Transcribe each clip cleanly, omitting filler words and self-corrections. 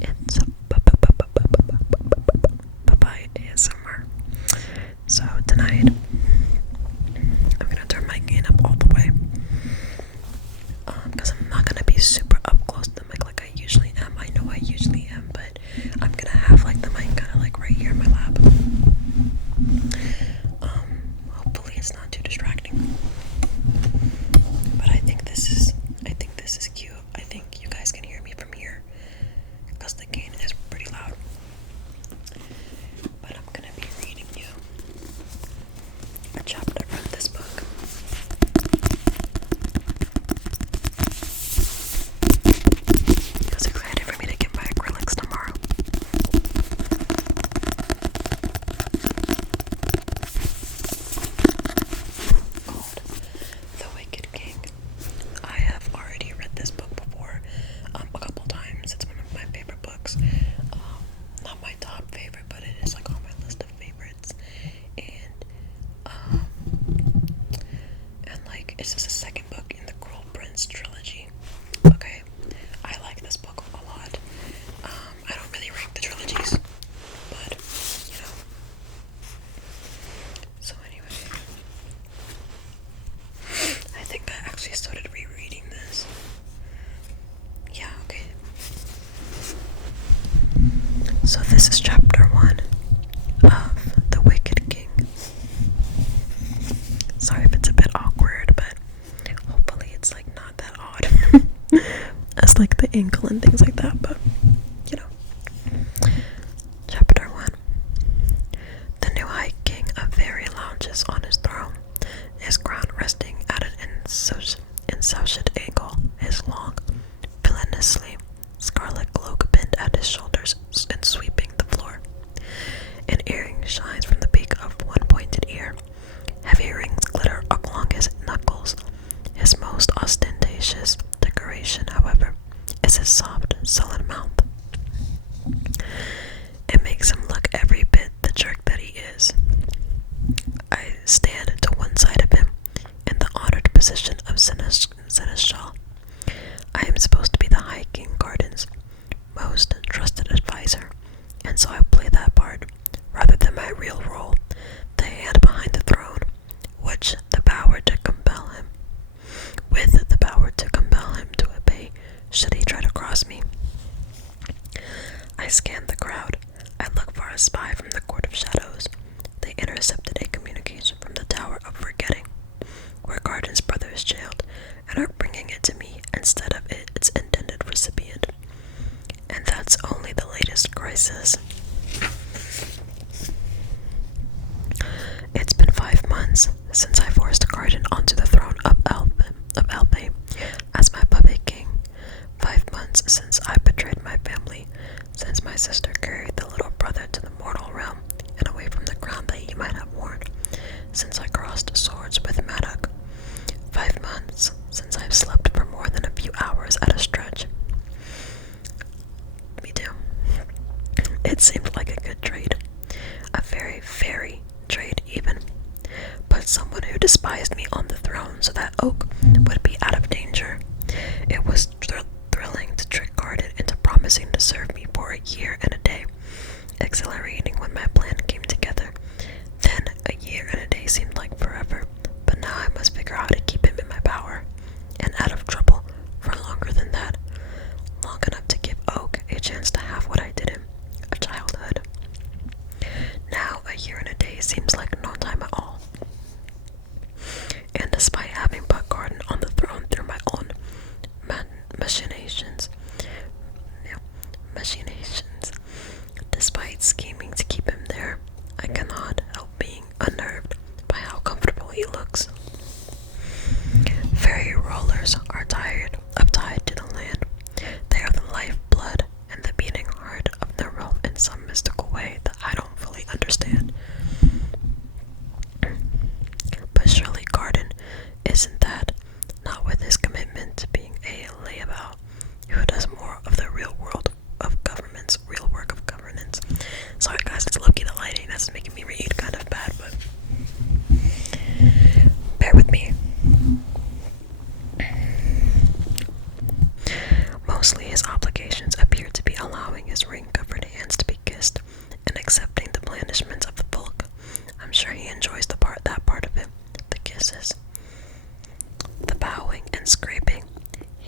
It's papaya ASMR. So tonight, I'm gonna turn my gain up all the way. Because I'm not gonna be super up close to the mic like I usually am. I know I usually am, but I'm gonna have like the mic kind of like right here in my lap. Hopefully it's not too distracting. But I think this is cute. I think you guys can hear me from here because the gain is pretty loud. But I'm gonna be reading you a chapter from this book. I was excited for me to get my acrylics tomorrow. Called The Wicked King. I have already read this book before, a couple times. It's one of my favorite books. Not my top favorite, but it is like on my list of favorites. And like it's just the second book in the Cruel Prince trilogy. Okay, I like this book a lot. I don't really rank the trilogies, but you know. So anyway, I think I actually started rereading this. Yeah, okay. So this is chapter 1 of The Wicked King. Sorry if it's a bit awkward, but hopefully it's like not that odd as like the ankle and things like that, but you know. Chapter 1. The new High King of Fairy lounges on his throne, his crown resting at an insouciant angle, his long, villainously scarlet cloak pinned at his shoulders and sweeping the floor. An earring shines from the beak of one pointed ear. Heavy rings glitter along his knuckles. His most ostentatious decoration, however, is his soft, sullen mouth. It makes him look every bit the jerk that he is. I stand to one side of him in the honored position of seneschal. I am supposed to be the High King Garden's most trusted advisor, and so I play that part rather than my real role, the hand behind the throne, with the power to compel him to obey should he try to cross me. I scan the crowd. I look for a spy from the Court of Shadows. They intercepted a communication from the Tower of Forgetting, where Garden's brother is jailed, and are bringing it to me instead of its intended recipient. And that's only the latest crisis. It's been 5 months since I forced Garden onto the throne of Alpay as my puppet king. 5 months since I betrayed my family, since my sister carried the little brother to the mortal realm and away from the crown that he might have worn, since I crossed swords with Maddock. 5 months since I've slept for more than a few hours at a stretch. Me too. It seemed like a good trade. A very, very trade even. But someone who despised me on the throne so that Oak would be out of danger. It was thrilling to trick Garden into promising to serve me for a year and a day. Exhilarating when my plan came together. Then a year and a day seemed like forever. But now I must figure out how to keep him in my power and out of trouble for longer than that. Long enough to give Oak a chance to have what I did him, a childhood. Now a year and a day seems like no time at all. And despite having put Garden on the throne through my own machinations,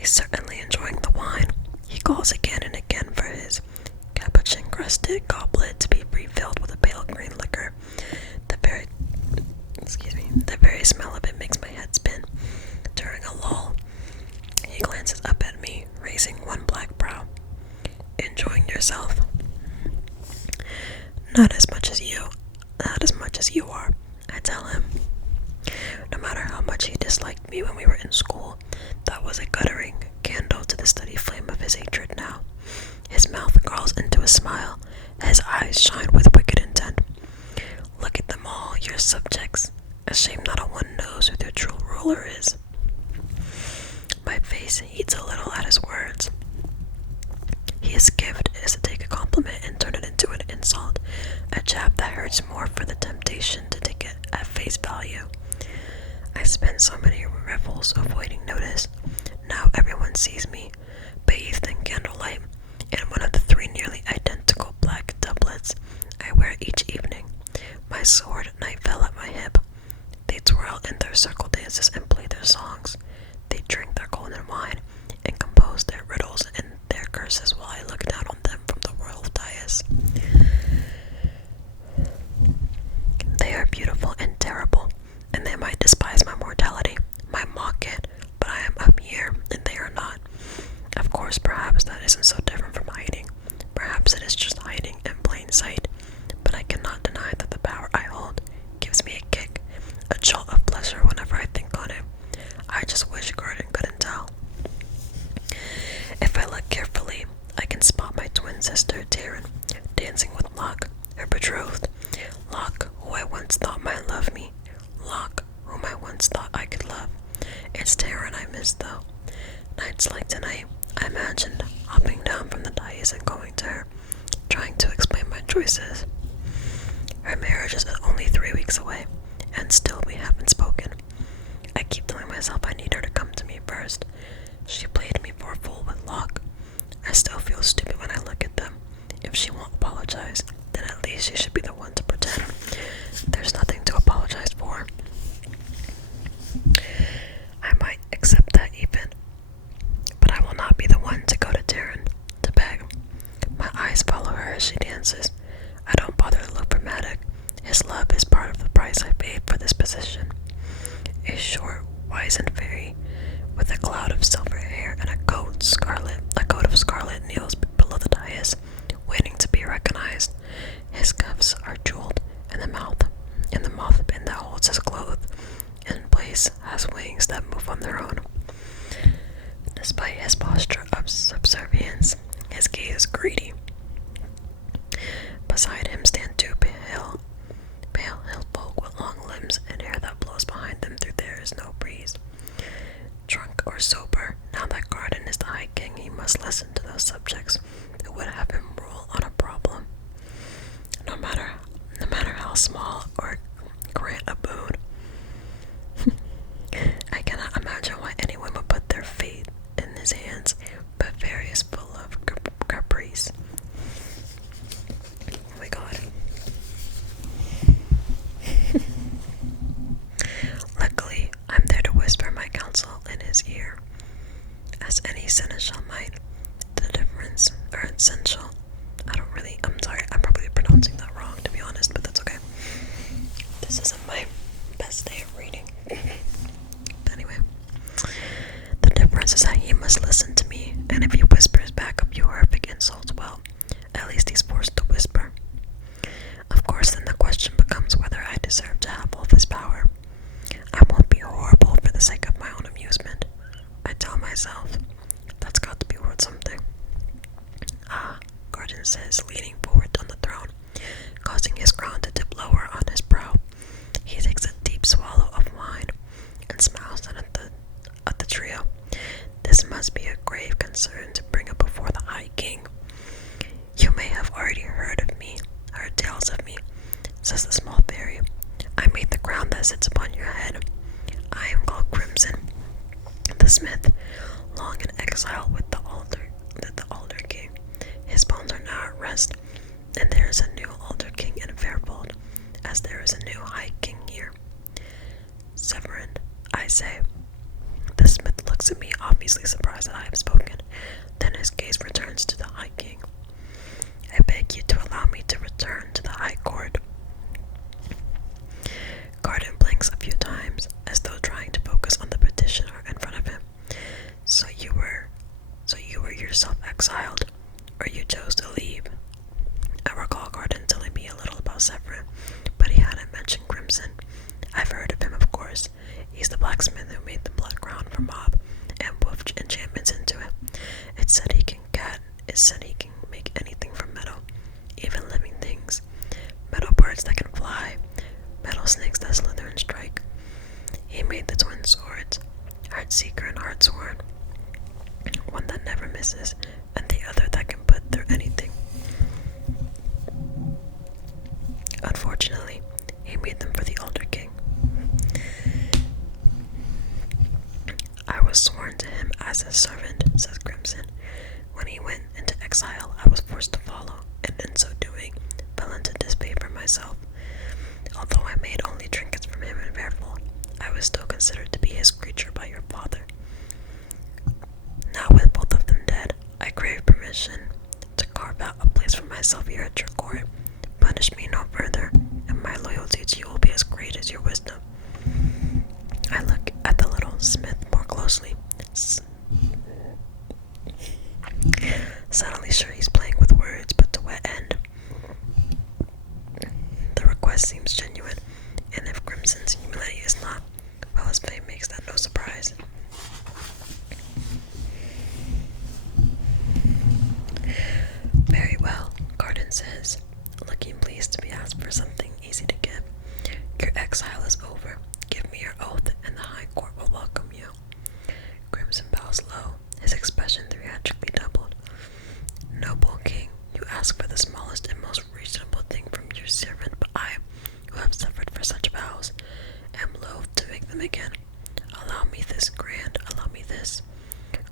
He's certainly enjoying the wine. He calls again and again for his capuchin-crusted goblet to be refilled with a pale green liquor. The very smell of it makes my head spin. During a lull, he glances up at me, raising one black brow. Enjoying yourself? Not as much as you. Not as much as you are, I tell him. No matter how much he disliked me when we were in school, that was a guttering candle to the steady flame of his hatred now. His mouth curls into a smile, his eyes shine with wicked intent. Look at them all, your subjects. A shame not a one knows who their true ruler is. My face heats a little at his words. His gift is to take a compliment and turn it into an insult, a jab that hurts more for the temptation to take it at face value. I spent so many revels avoiding notice. Now everyone sees me, bathed in candlelight, in one of the 3 nearly identical black doublets I wear each evening. My sword knife fell at my hip. They twirl in their circle dances and play their songs. They drink their golden wine and compose their riddles and their curses while I look down on them from the royal dais. They are beautiful and terrible, and they might despise my mortality, might mock it, but I am up here and they are not. Of course, perhaps that isn't so different from hiding. Perhaps it is just hiding in plain sight, but I cannot deny that the power I hold gives me a kick, a jolt of pleasure whenever I think on it. I just wish Gordon couldn't tell. If I look carefully, I can spot my twin sister, Taryn, dancing with Locke, her betrothed. Locke, who I once thought might love me. Locke, whom I once thought I could love. It's Taryn I miss, though. Nights like tonight, I imagined hopping down from the dais and going to her, trying to explain my choices. Her marriage is only 3 weeks away, and still we haven't spoken. I keep telling myself I need her to come to me first. She played me for a fool with Locke. I still feel stupid when I look at them. If she won't apologize, then at least she should be the one to pretend. There's nothing to apologize for. I might accept that even, but I will not be the one to go to Taryn to beg. My eyes follow her as she dances. I don't bother to look dramatic. His love is part of the price I paid for this position. A short, wizened fairy with a cloud of silver hair and a coat of scarlet kneels below the dais, waiting to be recognized. His cuffs are jeweled, and the moth pin that holds his clothes in place has wings that move on their own. Despite his posture of subservience, his gaze is greedy. Beside him stand 2 pale-hilled folk with long limbs and hair that blows behind them through there is no breeze. Drunk or sober, now that Garden is the High King, he must listen to those subjects who would have him rule on a problem, no matter how small or grant a boon. I cannot imagine why anyone would put their fate in his hands, but fairy is full of caprice. Oh my god. Luckily, I'm there to whisper my counsel in his ear. As any seneschal might, the difference are essential. I'm sorry, I'm probably pronouncing that wrong, to be honest, but that's okay. This isn't my best day of reading. But anyway, the difference is that he must listen to me, and if he whispers back a few horrific insults, well, at least he's forced to whisper. Of course, then the question becomes whether I deserve to have all this power. I won't be horrible for the sake of my own amusement. I tell myself, that's got to be worth something. Ah, Gordon says, leaning forward on the throne, causing his crown to dip lower on his brow. He takes a deep swallow of wine and smiles at the trio. This must be a grave concern to bring up before the High King. You may have already heard tales of me, says the small fairy. I made the crown that sits upon your head. I am called Crimson, the smith, long in exile with the Alder King. His bones are now at rest, and there is a new Alder King in Fairfold, as there is a new High King here. Severin, I say. The smith looks at me, obviously surprised that yourself exiled, or you chose to leave. I recall Garden telling me a little about Severin, but he hadn't mentioned Crimson. I've heard of him, of course. He's the blacksmith who made the blood crown for Mob and woofed enchantments into it. It's said he can make anything from metal, even living things. Metal birds that can fly, metal snakes that slither and strike. He made the twin swords, Heartseeker and Heartsworn, one that never misses, and the other that can put through anything. Unfortunately, he made them for the Elder King. I was sworn to him as his servant, says Crimson. When he went into exile, I was forced to follow, and in so doing, fell into disfavor myself. Although I made only trinkets from him in Fairfold, I was still considered to be his creature by your father. Now with both of them dead, I crave permission to carve out a place for myself here at your court. Punish me no further, and my loyalty to you will be as great as your wisdom. I look at the little smith more closely, suddenly sure he's playing with words, but to what end? The request seems genuine, and if Crimson's humility is not, well, his fame makes that no surprise. Very well, Garden says, looking pleased to be asked for something easy to give. Your exile is over. Give me your oath, and the High Court will welcome you. Crimson bows low, his expression theatrically doubled. Noble king, you ask for the smallest and most reasonable thing from your servant, but I, who have suffered for such vows, am loath to make them again. Allow me this.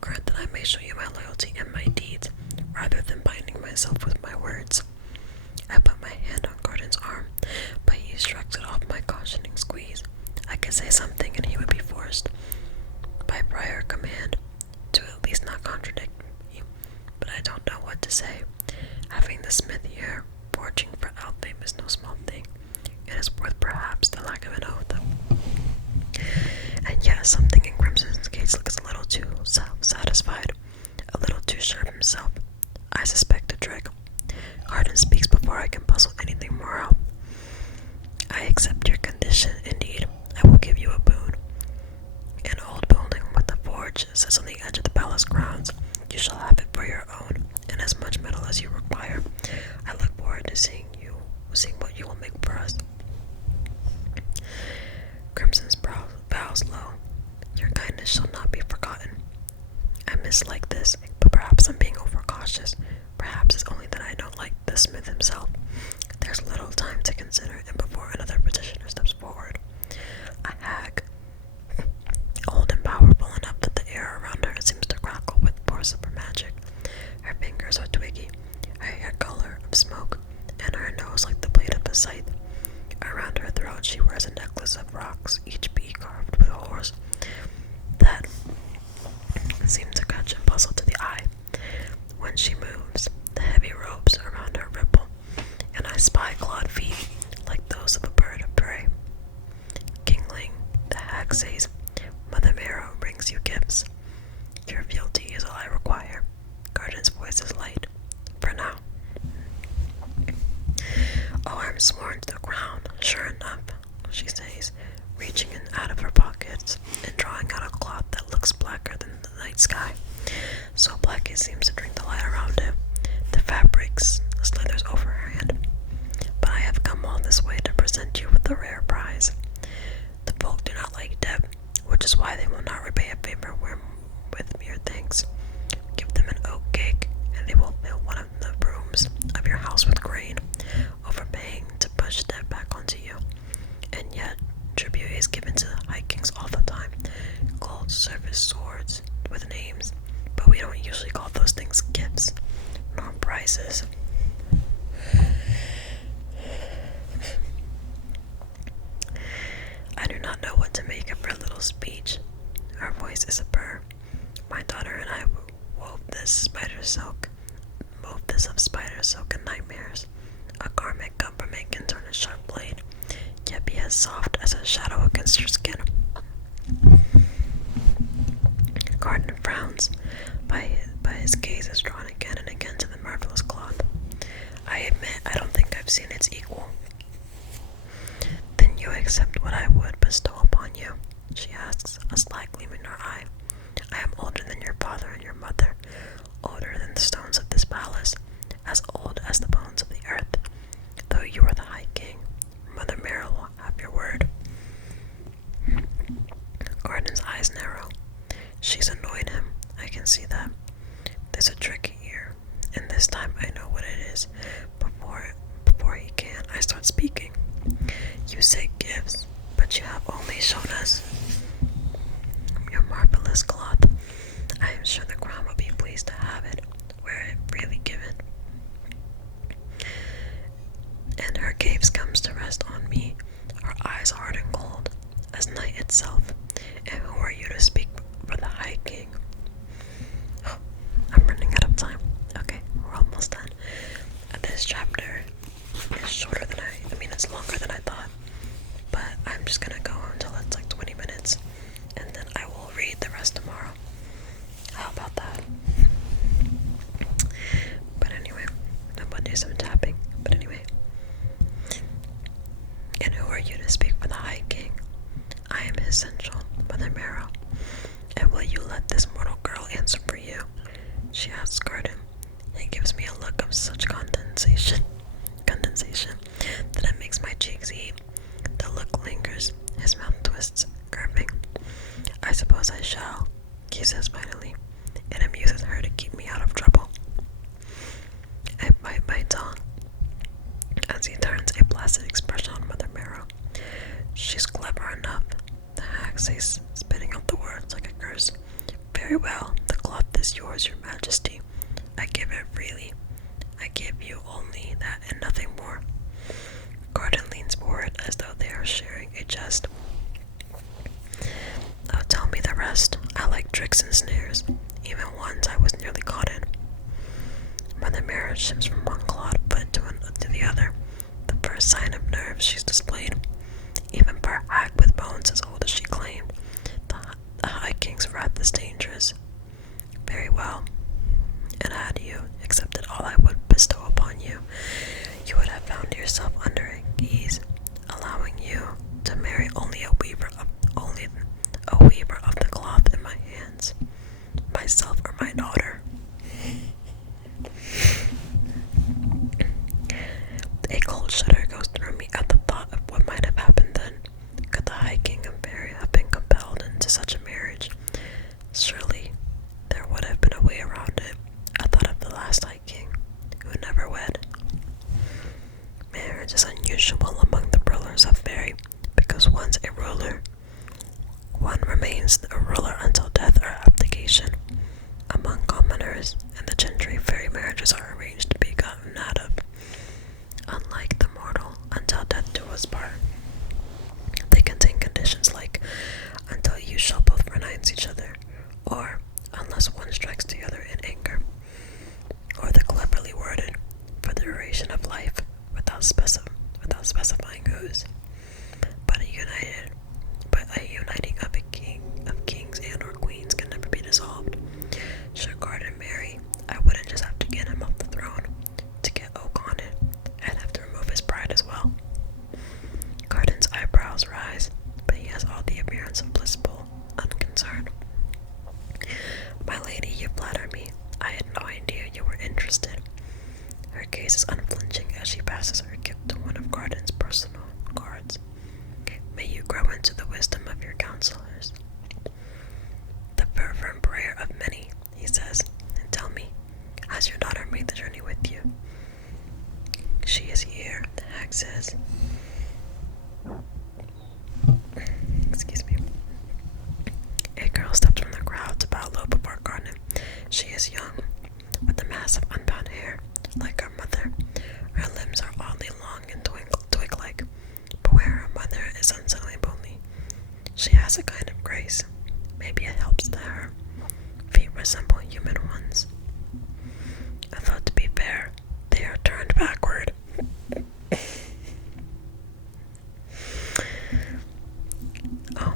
Grant that I may show you my loyalty and my deeds, rather than binding myself with my words. I put my hand on Garden's arm, but he shrugs it off my cautioning squeeze. I could say something and he would be forced, by prior command, to at least not contradict me, but I don't know what to say. Having the smith here, forging for Alfame is no small thing. It is worth perhaps the lack of an oath. And yet something in Crimson's case looks a little too self-satisfied, a little too sure of himself. I suspect a trick. Garden speaks before I can puzzle anything more out. I accept your condition, indeed. I will give you a boon. An old building with a forge sits on the edge of the palace grounds. You shall have it for your own, and as much metal as you require. I look forward to seeing what you will make for us. Crimson's brow bows low. Your kindness shall not be forgotten. I mislike this, but perhaps I'm being overcautious. Perhaps it's only that I don't like the smith himself. There's little time to consider, and before another petitioner steps forward, a hag, old and powerful enough that the air around her seems to crackle with force of her magic. Her fingers are twiggy, her hair color of smoke, and her nose like the blade of a scythe. Around her throat she wears a necklace of rocks, each bead carved with a horse that seem to catch and puzzle to the eye. When she moves, the heavy robes around her ripple, and I spy clawed feet like those of a bird of prey. Kingling, the hag says, Mother Marrow brings you gifts. Your fealty is all I require. Garden's voice is light, for now. Oh, I'm sworn to the ground, sure enough, she says, reaching in out of her pockets and drawing out a cloth that looks blacker than the night sky. So black it seems to drink the light around it. The fabric slithers over her hand. But I have come all this way to present you with a rare prize. The folk do not like debt, which is why they will not repay a favor with mere thanks. Give them an oak cake, and they will fill one of the rooms of your house with grain, overpaying to push debt back onto you. And yet, tribute is given to the high kings all the time, gold service swords with names, but we don't usually call those things gifts, nor prizes. I do not know what to make of her little speech. Her voice is a purr. My daughter and I wove this of spider silk and nightmares. A garment government can turn a sharp blade, yet be as soft as a shadow against your skin. Garden frowns, but his gaze is a tricky ear, and this time I know what it is. Before he can, I start speaking. You say gifts, but you have only shown us your marvelous cloth. I am sure the crown will be pleased to have it, were it really given. And her gaze comes to rest on me, her eyes hard and cold as night itself. And who are you to speak for the High King? Oh, I'm running out of time. Okay, we're almost done. This chapter is shorter than I mean, it's longer than I thought. But I'm just gonna go until it's like 20 minutes, and then I will read the rest tomorrow. How about that? But anyway, I'm gonna do some tapping. But anyway. And who are you to speak for the High King? I am his central, Mother Marrow. And will you let this mortal girl answer for you? She asks Garden. He gives me a look of such condensation that it makes my cheeks heat. The look lingers, his mouth twists, curving. I suppose I shall, he says finally. It amuses her to keep me out of trouble. I bite my tongue as he turns a placid expression on Mother Marrow. She's clever enough, the hag says, spitting out the words like a curse. Very well, the cloth is yours, your majesty. I give it freely. I give you only that and nothing more. Gordon leans forward as though they are sharing a jest. Oh, tell me the rest. I like tricks and snares, even ones I was nearly caught in. Mother Marrow shifts from one clawed foot to the other, the first sign of nerve she's displayed. Even for a hag with bones as old as she claimed, the High King's wrath is dangerous. Very well. And had you accepted all I would bestow upon you, you would have found yourself under a guise, allowing you to marry only a weaver of the cloth in my hands, myself or my daughter. A cold shudder goes through me at the thought of what might have happened then. Could the High King and Barry have been compelled into such a marriage? Surely there would have been a way around it. I thought of the last High King, who never wed. Marriage is unusual among the rulers of Barry, because once a ruler, one remains a ruler until death or abdication. Among commoners and the gentry, fairy marriages are arranged to be gotten out of. Unlike the mortal, until death do us part. They contain conditions like, until you shall both renounce each other, or unless one strikes the other in anger, or the cleverly worded, for the duration of life, without specifying whose. But a uniting of kings and or queens can never be dissolved. Should Garden marry, I wouldn't just have to get him off the throne. To get Oak on it, I'd have to remove his pride as well. Garden's eyebrows rise, but he has all the appearance of blissful unconcern. My lady, you flatter me. I had no idea you were interested. Her gaze is unflinching as she passes her gift to one of Garden's personal guards. May you grow into the wisdom of your counselors. The fervent prayer of many, he says, and tell me, has your daughter made the journey with you? She is here, the hag says. Excuse me. A girl steps from the crowd to bow low before Garden. She is young, with a mass of unbound hair, like her mother. Her limbs are oddly long and twig-like, but where her mother is unsettling bony. She has a kind of grace. Maybe it helps that her feet resemble human ones. Although to be fair, they are turned backward. Oh.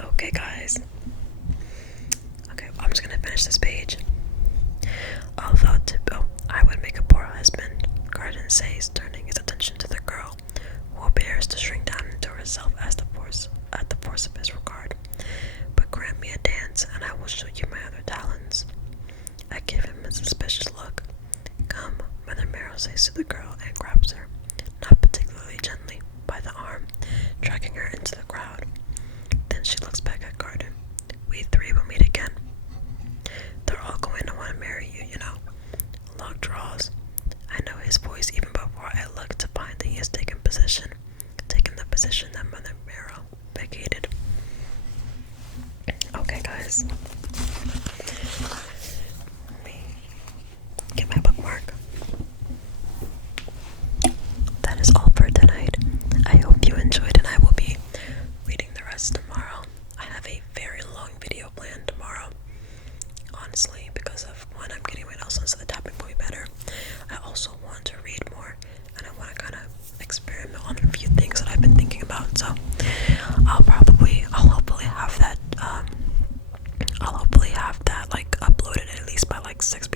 Okay, guys. Okay, I'm just gonna finish this page. Although I would make a poor husband, Garden says, turning his attention to the girl, who appears to shrink down into herself at the force of his regard. But grant me a dance, and I will show you my other talents. I give him a suspicious look. Come, Mother Marrow says to the girl, and grabs her, not particularly gently, by the arm, dragging her into the crowd. Then she looks back at Garden. We three will meet again. They're all going to one one, I'm getting my nails done, so the tapping will be better. I also want to read more, and I want to kind of experiment on a few things that I've been thinking about. So I'll hopefully have that like uploaded at least by like 6